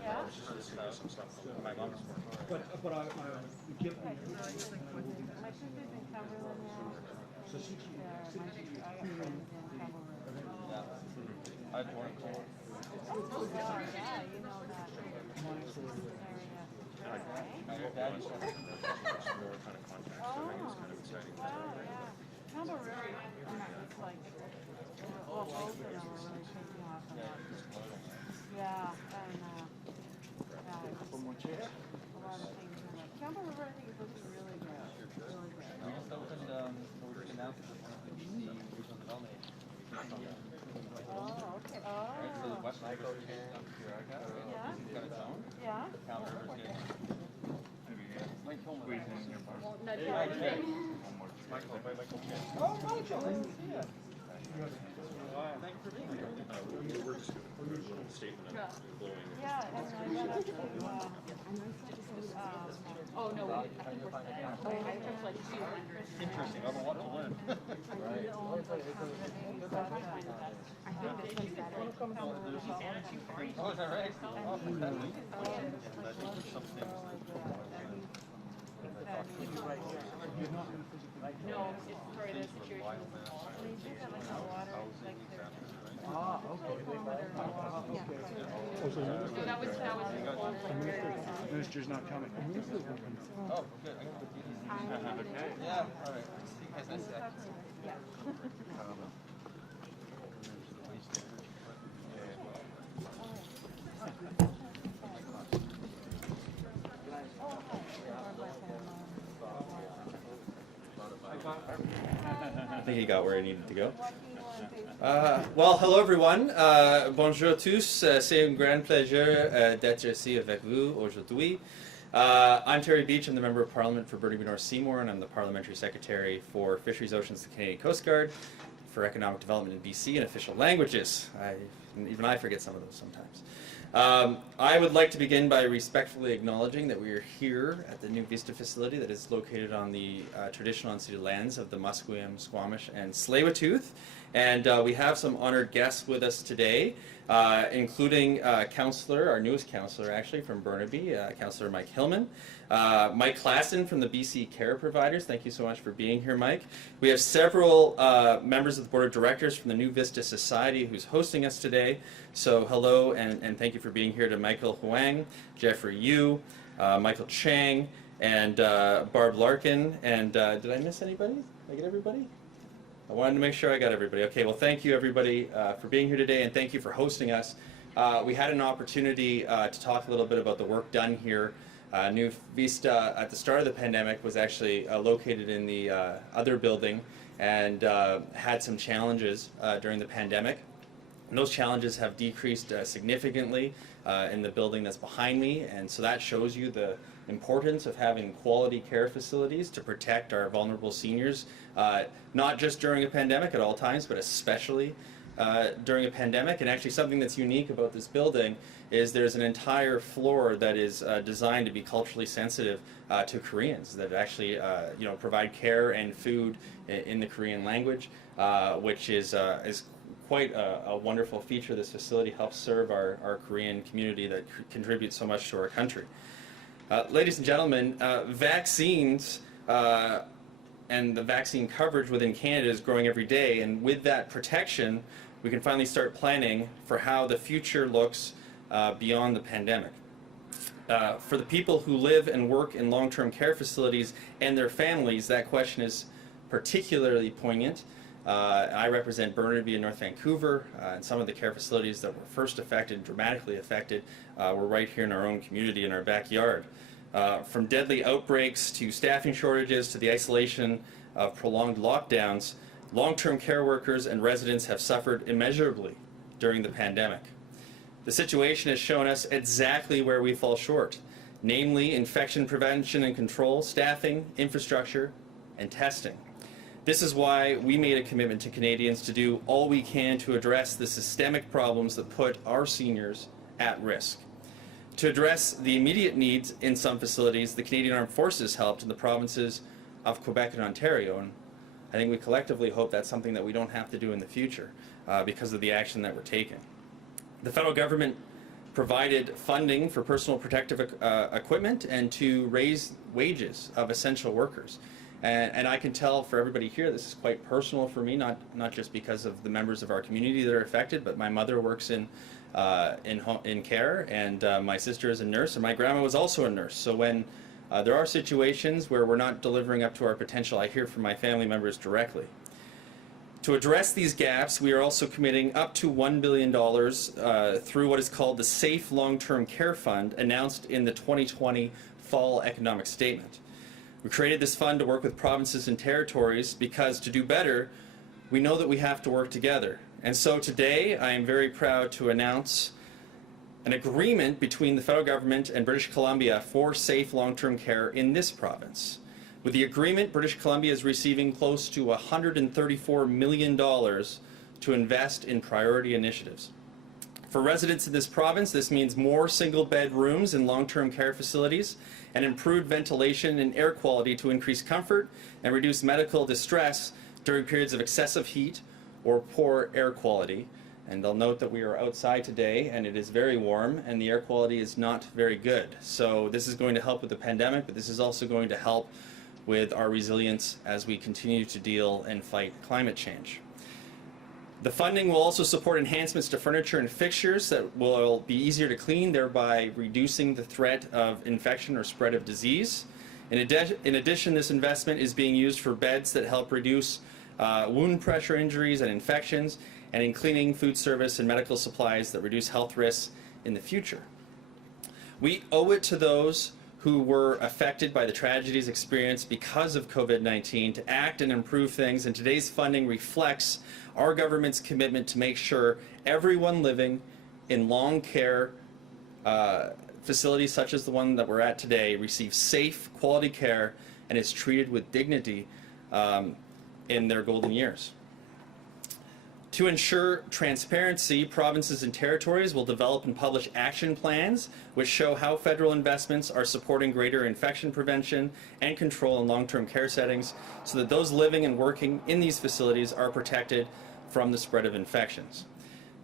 Yeah. My mom's But I give my sister's in Cumberland now. So she I got friends in Cumberland. I had one call. Oh, yeah, you know that area. Your dad used to have kind of contacts, so I think it's kind of exciting. Wow, yeah. Campbell River, it's like, well, both of them are really taking off a lot. Yeah, and a lot of things are like, Campbell River, I think is looking really good. Really good. We just opened, we just announced it one of the BC regional development agencies. Oh, okay. Oh. Right, so the West Michael here, Yeah. it's got its own. Yeah. Counter River's getting. Mike Hillman. Michael, by Michael Chan. Oh, Michael, nice to see you. Thank you for being here. We're just going to put a little statement of glowing. Yeah, and I got up to, oh no, I think we're set. I took like 200. Interesting, I have a lot to learn. right. Oh, is that right? Oh, fantastic. I think there's something. No, it's sorry, the situation. Ah, okay. So that was the whole like Minister's not coming. Oh, good. I got the DVD. Okay. Yeah, all right. See you guys next time. Yeah. I think he got where he needed to go. Well, hello everyone. Bonjour tous. C'est un grand plaisir d'être ici avec vous aujourd'hui. I'm Terry Beach. I'm the Member of Parliament for Burnaby North Seymour, and I'm the Parliamentary Secretary for Fisheries, Oceans, the Canadian Coast Guard, for Economic Development in BC, and Official Languages. Even I forget some of those sometimes. I would like to begin by respectfully acknowledging that we are here at the new Vista facility that is located on the traditional unceded lands of the Musqueam, Squamish, and Tsleil-Waututh. And we have some honored guests with us today, including our newest councillor actually from Burnaby, Councillor Mike Hillman. Mike Klassen from the BC Care Providers. Thank you so much for being here, Mike. We have several members of the Board of Directors from the New Vista Society who's hosting us today. So hello and thank you for being here to Michael Huang, Jeffrey Yu, Michael Chang, and Barb Larkin. And did I miss anybody? Did I get everybody? I wanted to make sure I got everybody. Okay, well thank you everybody for being here today, and thank you for hosting us. We had an opportunity to talk a little bit about the work done here. New Vista at the start of the pandemic was actually located in the other building and had some challenges during the pandemic. And those challenges have decreased significantly in the building that's behind me, and so that shows you the importance of having quality care facilities to protect our vulnerable seniors, not just during a pandemic at all times, but especially during a pandemic. And actually something that's unique about this building is there's an entire floor that is designed to be culturally sensitive to Koreans, that actually provide care and food in the Korean language, which is quite a wonderful feature. This facility helps serve our Korean community that contributes so much to our country. Ladies and gentlemen, vaccines and the vaccine coverage within Canada is growing every day, and with that protection, we can finally start planning for how the future looks beyond the pandemic. For the people who live and work in long-term care facilities and their families, that question is particularly poignant. I represent Burnaby and North Vancouver, and some of the care facilities that were first affected, dramatically affected, were right here in our own community, in our backyard. From deadly outbreaks to staffing shortages to the isolation of prolonged lockdowns, long-term care workers and residents have suffered immeasurably during the pandemic. The situation has shown us exactly where we fall short, namely infection prevention and control, staffing, infrastructure, and testing. This is why we made a commitment to Canadians to do all we can to address the systemic problems that put our seniors at risk. To address the immediate needs in some facilities, the Canadian Armed Forces helped in the provinces of Quebec and Ontario, and I think we collectively hope that's something that we don't have to do in the future because of the action that we're taking. The federal government provided funding for personal protective equipment and to raise wages of essential workers. And I can tell for everybody here, this is quite personal for me, not just because of the members of our community that are affected, but my mother works in care, and my sister is a nurse, and my grandma was also a nurse. So when there are situations where we're not delivering up to our potential, I hear from my family members directly. To address these gaps, we are also committing up to $1 billion through what is called the Safe Long-Term Care Fund, announced in the 2020 Fall Economic Statement. We created this fund to work with provinces and territories because to do better, we know that we have to work together. And so today, I am very proud to announce an agreement between the federal government and British Columbia for safe long-term care in this province. With the agreement, British Columbia is receiving close to $134 million to invest in priority initiatives. For residents in this province, this means more single-bed rooms in long-term care facilities and improved ventilation and air quality to increase comfort and reduce medical distress during periods of excessive heat or poor air quality. And I'll note that we are outside today and it is very warm and the air quality is not very good. So this is going to help with the pandemic, but this is also going to help with our resilience as we continue to deal and fight climate change. The funding will also support enhancements to furniture and fixtures that will be easier to clean, thereby reducing the threat of infection or spread of disease. In addition, this investment is being used for beds that help reduce wound pressure injuries and infections, and in cleaning, food service, and medical supplies that reduce health risks in the future. We owe it to those who were affected by the tragedies experienced because of COVID-19 to act and improve things, and today's funding reflects our government's commitment to make sure everyone living in long care facilities such as the one that we're at today receives safe, quality care and is treated with dignity in their golden years. To ensure transparency, provinces and territories will develop and publish action plans which show how federal investments are supporting greater infection prevention and control in long-term care settings so that those living and working in these facilities are protected from the spread of infections.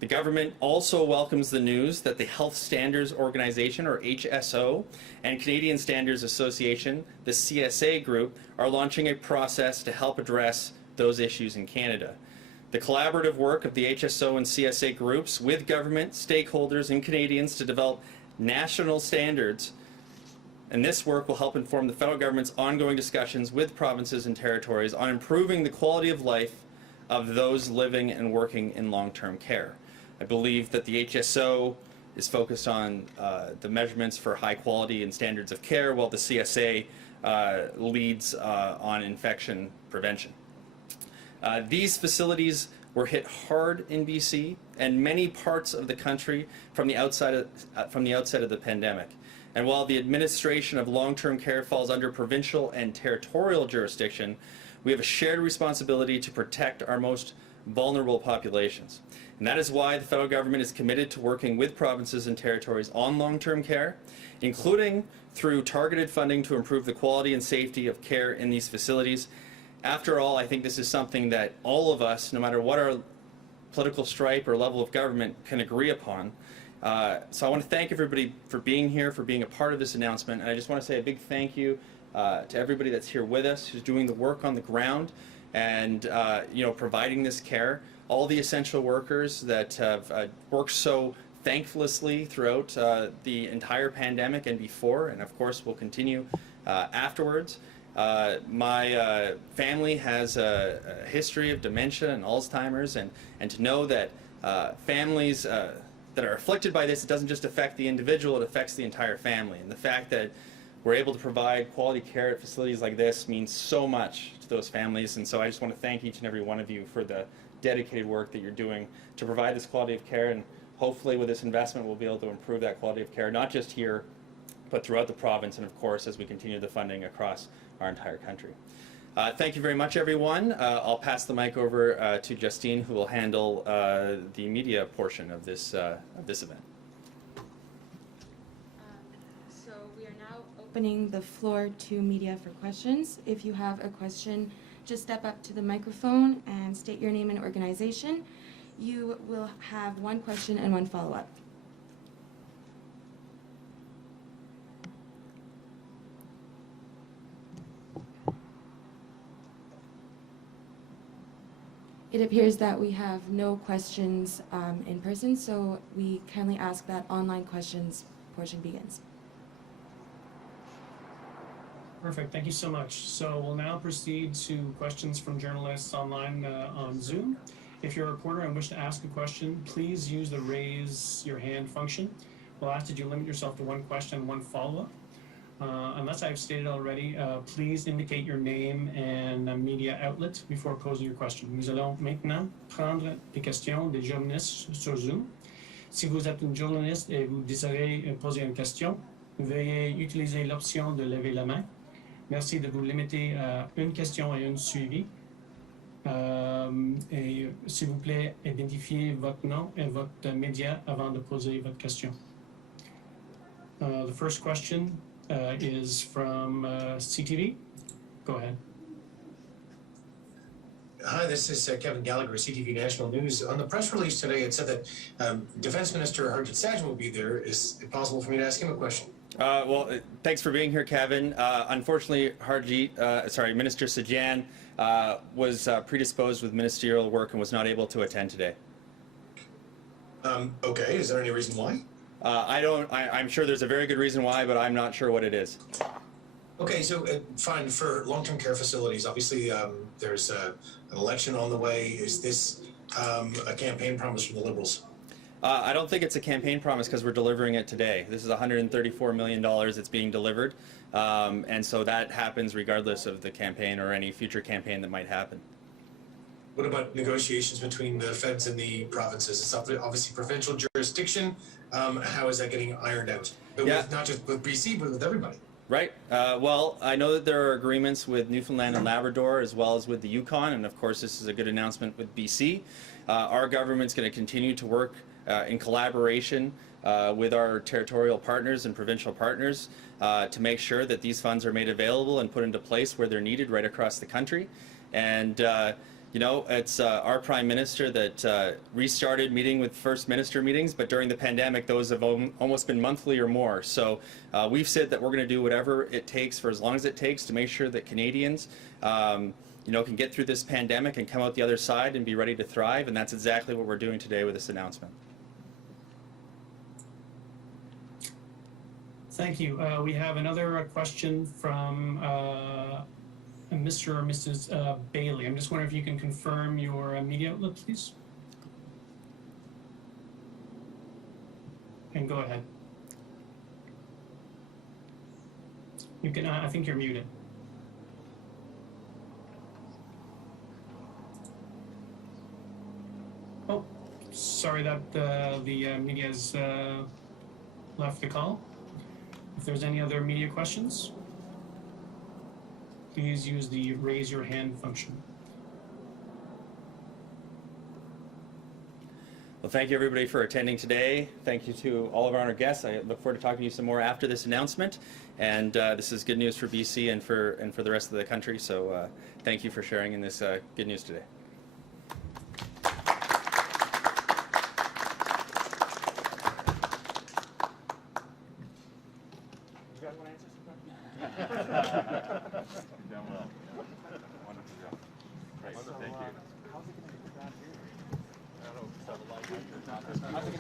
The government also welcomes the news that the Health Standards Organization, or HSO, and Canadian Standards Association, the CSA group, are launching a process to help address those issues in Canada. The collaborative work of the HSO and CSA groups with government, stakeholders, and Canadians to develop national standards, and this work will help inform the federal government's ongoing discussions with provinces and territories on improving the quality of life of those living and working in long-term care. I believe that the HSO is focused on the measurements for high quality and standards of care, while the CSA leads on infection prevention. These facilities were hit hard in BC and many parts of the country from the outset of the pandemic. And while the administration of long-term care falls under provincial and territorial jurisdiction, we have a shared responsibility to protect our most vulnerable populations. And that is why the federal government is committed to working with provinces and territories on long-term care, including through targeted funding to improve the quality and safety of care in these facilities. After all, I think this is something that all of us, no matter what our political stripe or level of government, can agree upon. So I want to thank everybody for being here, for being a part of this announcement, and I just want to say a big thank you to everybody that's here with us, who's doing the work on the ground and providing this care. All the essential workers that have worked so thanklessly throughout the entire pandemic and before, and of course will continue afterwards. My family has a history of dementia and Alzheimer's, and to know that families that are afflicted by this, it doesn't just affect the individual, it affects the entire family. And the fact that we're able to provide quality care at facilities like this means so much to those families. And so I just want to thank each and every one of you for the dedicated work that you're doing to provide this quality of care. And hopefully with this investment, we'll be able to improve that quality of care, not just here, but throughout the province, and of course, as we continue the funding across our entire country. Thank you very much, everyone. I'll pass the mic over to Justine, who will handle the media portion of this event. So we are now opening the floor to media for questions. If you have a question, just step up to the microphone and state your name and organization. You will have one question and one follow-up. It appears that we have no questions in person, so we kindly ask that online questions portion begins. Perfect, thank you so much. So we'll now proceed to questions from journalists online on Zoom. If you're a reporter and wish to ask a question, please use the raise your hand function. We'll ask that you limit yourself to one question and one follow-up. Unless I've stated already, please indicate your name and media outlet before posing your question. Nous allons maintenant prendre des questions des journalistes sur Zoom. Si vous êtes une journaliste et vous désirez poser une question, veuillez utiliser l'option de lever la main. Merci de vous limiter à une question et un suivi. Et s'il vous plaît, identifiez votre nom et votre média avant de poser votre question. The first question is from CTV. Go ahead. Hi, this is Kevin Gallagher, CTV National News. On the press release today, it said that Defense Minister Harjit Sajjan will be there. Is it possible for me to ask him a question? Thanks for being here, Kevin. Unfortunately, Minister Sajjan was predisposed with ministerial work and was not able to attend today. Okay, is there any reason why? I'm sure there's a very good reason why, but I'm not sure what it is. Okay, so fine, for long-term care facilities, obviously there's an election on the way. Is this a campaign promise from the Liberals? I don't think it's a campaign promise because we're delivering it today. This is $134 million that's being delivered, and so that happens regardless of the campaign or any future campaign that might happen. What about negotiations between the feds and the provinces? It's obviously provincial jurisdiction. How is that getting ironed out? Not just with BC, but with everybody. Right. Well, I know that there are agreements with Newfoundland and Labrador as well as with the Yukon, and of course this is a good announcement with BC. Our government's going to continue to work in collaboration with our territorial partners and provincial partners to make sure that these funds are made available and put into place where they're needed right across the country. And you know, it's our Prime Minister that restarted meeting with First Minister meetings, but during the pandemic, those have almost been monthly or more. So we've said that we're going to do whatever it takes for as long as it takes to make sure that Canadians, you know, can get through this pandemic and come out the other side and be ready to thrive, and that's exactly what we're doing today with this announcement. Thank you. We have another question from Mr. or Mrs. Bailey. I'm just wondering if you can confirm your media outlet, please. And go ahead. You can. I think you're muted. Oh, sorry that the media has left the call. If there's any other media questions, please use the raise your hand function. Well, thank you everybody for attending today. Thank you to all of our honored guests. I look forward to talking to you some more after this announcement. And this is good news for BC and for the rest of the country. So thank you for sharing in this good news today. You guys want to answer some questions? Done well. Wonderful job. Great, thank you. How's it going to get down here? I don't know,